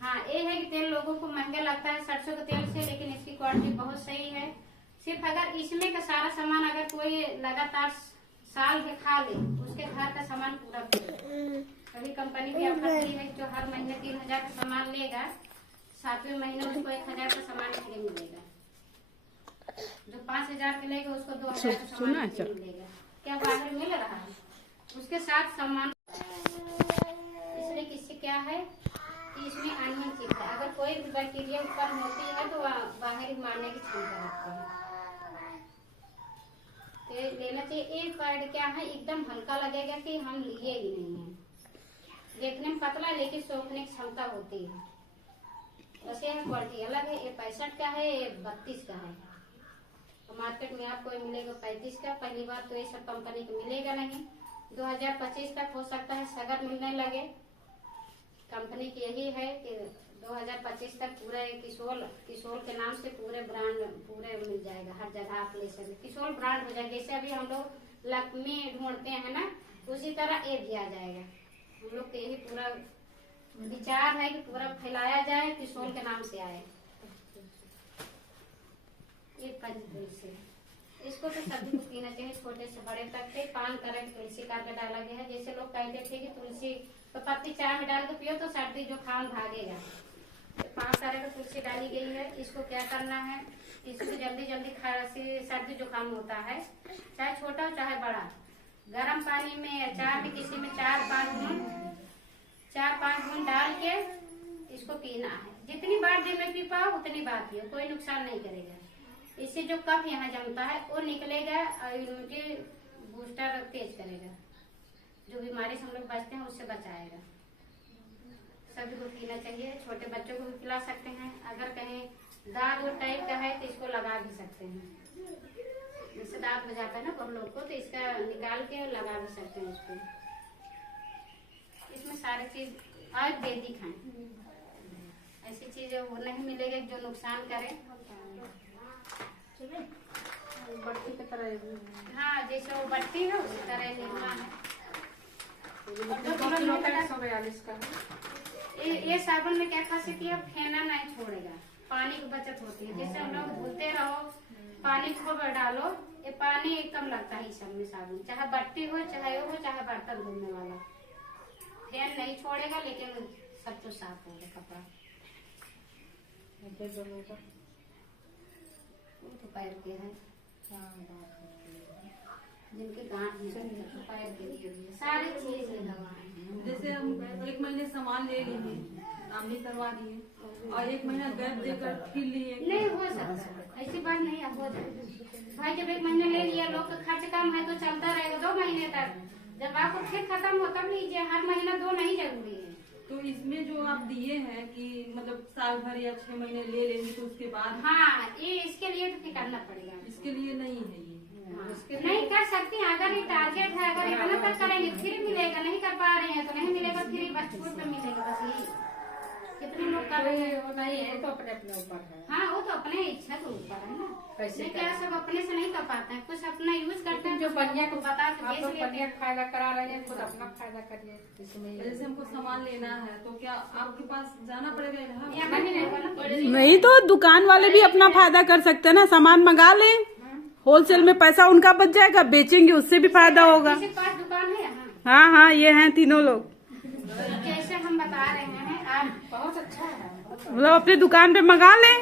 हाँ, ये है कि तेल लोगों को महंगा लगता है सरसों के तेल से, लेकिन इसकी क्वालिटी बहुत सही है। सिर्फ अगर इसमें का सारा सामान अगर कोई लगातार साल में खा ले, उसके घर का सामान पूरा कभी कंपनी की ऑफर है जो हर महीने 3,000 का सामान लेगा, 7वें महीने उसको 1,000 का सामान फ्री मिलेगा। जो 5,000 के लेगा उसको 2,000 का सामान फ्री मिलेगा। क्या बाहर मिल रहा है? उसके साथ सामान। इसलिए किससे क्या है कि इसमें अनियन चीज है। अगर कोई भी बैक्टीरिया उत्पन्न होती है तो बाहर ही मारने की क्षमता रखती है। तो लेना चाहिए। एक पैड क्या है, एकदम हल्का लगेगा कि हम लिए ही नहीं है, देखने में पतला लेकिन सोखने की क्षमता होती है। वैसे है क्वालिटी अलग है। ये 65 का है, ये 32 का है। मार्केट में आपको मिलेगा 35 का। पहली बार तो ये सब कंपनी को मिलेगा नहीं। 2025 तक हो सकता है सगर मिलने लगे। कंपनी की यही है कि 2025 तक पूरा किशोल के नाम से पूरे ब्रांड पूरे मिल जाएगा, हर जगह आप ले सकते। किशोल ब्रांड हो जाएगा। जैसे अभी हम लोग लक्ष्मी ढूंढते हैं ना, उसी तरह ये भी आ जाएगा। हम लोग तो यही पूरा विचार है कि पूरा फैलाया जाए, किशोल के नाम से आए। ये पंचतुलसी, इसको तो सभी को पीना चाहिए, छोटे से बड़े तक के। 5 तरह की तुलसी काट के डाला गया है। जैसे लोग कहते थे कि तुलसी तो पत्ती चाय में डाल के पियो तो सर्दी जुकाम भागेगा। तो 5 तरह की तुलसी डाली गई है। इसको क्या करना है, इसको जल्दी खांसी सर्दी जुकाम होता है, चाहे छोटा हो चाहे बड़ा, गर्म पानी में या चाय में किसी में 4-5 बूंद डाल के इसको पीना है। जितनी बार दिन में पी पाओ उतनी बार पियो, कोई नुकसान नहीं करेगा। इससे जो कफ यहाँ जमता है वो निकलेगा और इम्यूनिटी बूस्टर तेज करेगा। जो बीमारी से हम लोग बचते हैं उससे बचाएगा। सभी को पीना चाहिए। छोटे बच्चों को भी पिला सकते हैं। अगर कहीं दाग और टाइप का है तो इसको लगा भी सकते हैं। जैसे दाग हो जाता है ना बहुत लोग को, तो इसका निकाल के लगा भी सकते हैं उसको। इसमें सारी चीज आयुर्वेदिक है। ऐसी चीज वो नहीं मिलेगा जो नुकसान करे। बट्टी की तरह। हाँ, जैसे वो बट्टी है उसी तरह निरमा है। ये साबुन में क्या खासियत है, फेना नहीं छोड़ेगा, पानी की बचत होती है। जैसे हम लोग धुलते रहो, पानी को डालो, ये पानी कम लगता है इस सब में साबुन, चाहे बट्टी हो चाहे वो हो चाहे बर्तन धोने वाला। फैन नहीं छोड़ेगा लेकिन सब तो साफ होगा कपड़ा। वो तो पैर के है जिनके गांठ में पैर के लिए सारी चीज दवा। जैसे हम 1 महीने सामान ले लिए, आमनी करवा दिए और 1 महीना गैप देकर फिर लिए, नहीं हो सकता, ऐसी बात नहीं है, हो जाएगा भाई। जब 1 महीना ले लिया, लोग का खर्च कम है तो चलता रहेगा 2 महीने तक। जब आपको फिर खत्म हो तब लीजिए, हर महीना 2 नहीं जरूरी है। तो इसमें जो आप दिए हैं कि मतलब साल भर या 6 महीने ले लेंगे तो उसके बाद, हाँ ये इसके लिए तो फिर करना पड़ेगा। इसके लिए नहीं है ये। नहीं कर सकती हैं, अगर ये टारगेट है, अगर इतना तक करेंगे फिर मिलेगा, नहीं कर पा रहे हैं तो नहीं मिलेगा, फिर बस छूट पे मिलेगा, बस यही। कितने लोग कर रहे हैं, वो नहीं है तो अपने अपने ऊपर है। हाँ वो तो अपने इच्छा के ऊपर है ना, कैसे क्या सब अपने से नहीं कर पाते हैं, कुछ अपना यूज करते हैं। जो बढ़िया को बता के बेच लेते हैं, फायदा करा रहे हैं, खुद अपना फायदा करिए। जैसे हमको सामान लेना है तो क्या आपके पास जाना पड़ेगा? नहीं तो दुकान वाले भी अपना फायदा कर सकते हैं ना, सामान मंगा लें, होलसेल में पैसा उनका बच जाएगा, बेचेंगे उससे भी फायदा होगा। किसी के पास दुकान है? हाँ हाँ ये हैं तीनों लोग। जैसे हम बता रहे हैं आप, बहुत अच्छा है, मतलब अपनी दुकान पे मंगा लें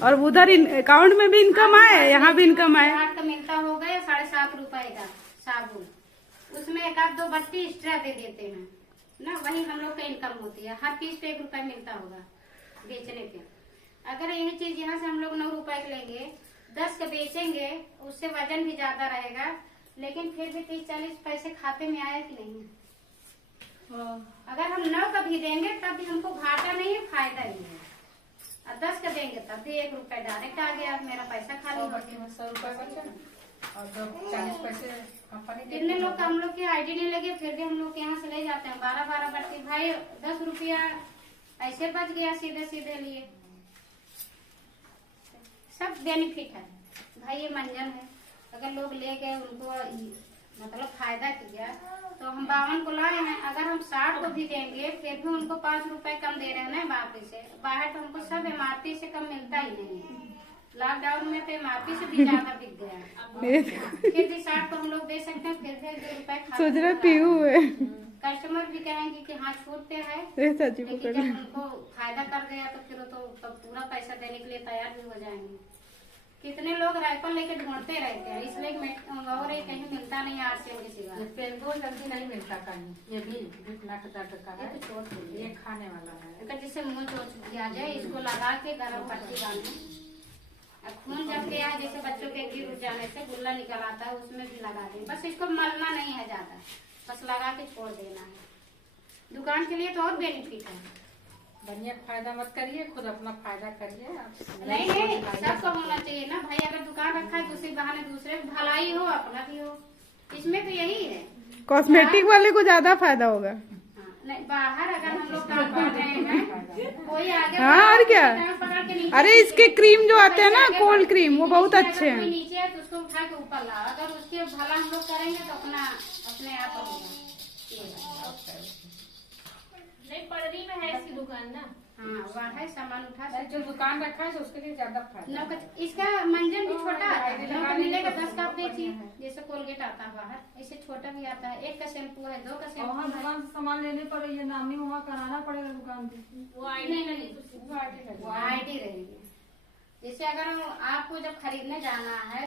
और उधर अकाउंट में भी इनकम आए, यहाँ भी इनकम आए। 8 का मिलता होगा या 7.5 रुपए का साबुन, उसमें 1-2 बत्ती एक्स्ट्रा दे देते हैं ना, वही हम लोग का इनकम होती है। हर पीस पे 1 रुपया मिलता होगा बेचने के। अगर यही चीज यहाँ से हम लोग 9 रुपए के लेंगे, 10 का बेचेंगे, उससे वजन भी ज्यादा रहेगा, लेकिन फिर भी 30-40 पैसे खाते में आया कि नहीं? अगर हम 9 का भी देंगे तब भी हमको घाटा नहीं है, फायदा ही है। और 10 का देंगे तब भी 1 रुपया डायरेक्ट आ गया, मेरा पैसा खाली। 100 रुपए बचे और 40 पैसे कंपनी। कितने लोग का हम लोग की आईडी नहीं लगे, फिर भी हम लोग यहाँ से ले जाते हैं 12-12 बट्टी। भाई 10 रुपया ऐसे बच गया, सीधे सीधे लिए। सब बेनिफिट है भाई, ये मंजन है। अगर लोग ले गए, उनको मतलब फायदा किया, तो हम 52 को ला रहे हैं, अगर हम 60 को भी देंगे फिर भी उनको 5 रुपए कम दे रहे हैं ना एमआरपी से। बाहर तो हमको सब एमआरपी से कम मिलता ही नहीं है, लॉकडाउन में तो एमआरपी से भी ज्यादा बिक गया। फिर भी 60 को हम लोग दे सकते हैं, फिर भी 2 रुपए सोच रहे पीहू है, कस्टमर भी कहेंगे कि हाँ छूट पे है, लेकिन जब उनको फायदा कर गया तो फिर तो पूरा पैसा देने के लिए तैयार भी हो जाएंगे। कितने लोग राइफल लेके ढूंढते रहते हैं, इसलिए और ये कहीं मिलता नहीं आरसीएम के सिवा। ये पेंगो जल्दी नहीं मिलता कहीं, ये भी घुटना के दर्द का है, ये खाने वाला है। अगर जैसे मुंह चोट दिया जाए, इसको लगा के गर्म पट्टी डालना, और खून जब गया जैसे बच्चों के गिर उठ जाने से गुल्ला निकल आता है, उसमें भी लगा दें। बस इसको मलना नहीं है ज्यादा, बस लगा के छोड़ देना है। दुकान के लिए तो और बेनिफिट है। बढ़िया फायदा मत करिए, खुद अपना फायदा करिए। नहीं सबका होना चाहिए ना भाई, अगर दुकान रखा है तो उसी बहाने दूसरे की भलाई हो, अपना भी हो, इसमें तो यही है। कॉस्मेटिक वाले को ज्यादा फायदा होगा। हाँ, नहीं बाहर अगर हम लोग काम कर रहे हैं, कोई आगे हाँ और क्या, पकड़ के नीचे, अरे इसके क्रीम जो आते हैं ना, कोल्ड क्रीम, वो बहुत अच्छे हैं। कोई नीचे है तो उसको उठा के ऊपर ला, अगर उसके भला हम लोग करेंगे तो अपना अपने आप होगा। नहीं पड़री में है इसकी दुकान ना। हाँ वहाँ है, सामान उठा जो सकते। दुकान रखा है उसके लिए ज्यादा फायदा। इसका मंजन भी छोटा आता है, 9 का मिलेगा, 10 का आप बेचिए। जैसे कोलगेट आता है बाहर, ऐसे छोटा भी आता है, 1 का शैम्पू है, 2 का वहाँ शैम्पू है। दुकान से सामान लेने पर ये नामी वहाँ कराना पड़ेगा दुकान पे। वो आईडी नहीं वो आईडी रहेगी। जैसे अगर आपको जब खरीदने जाना है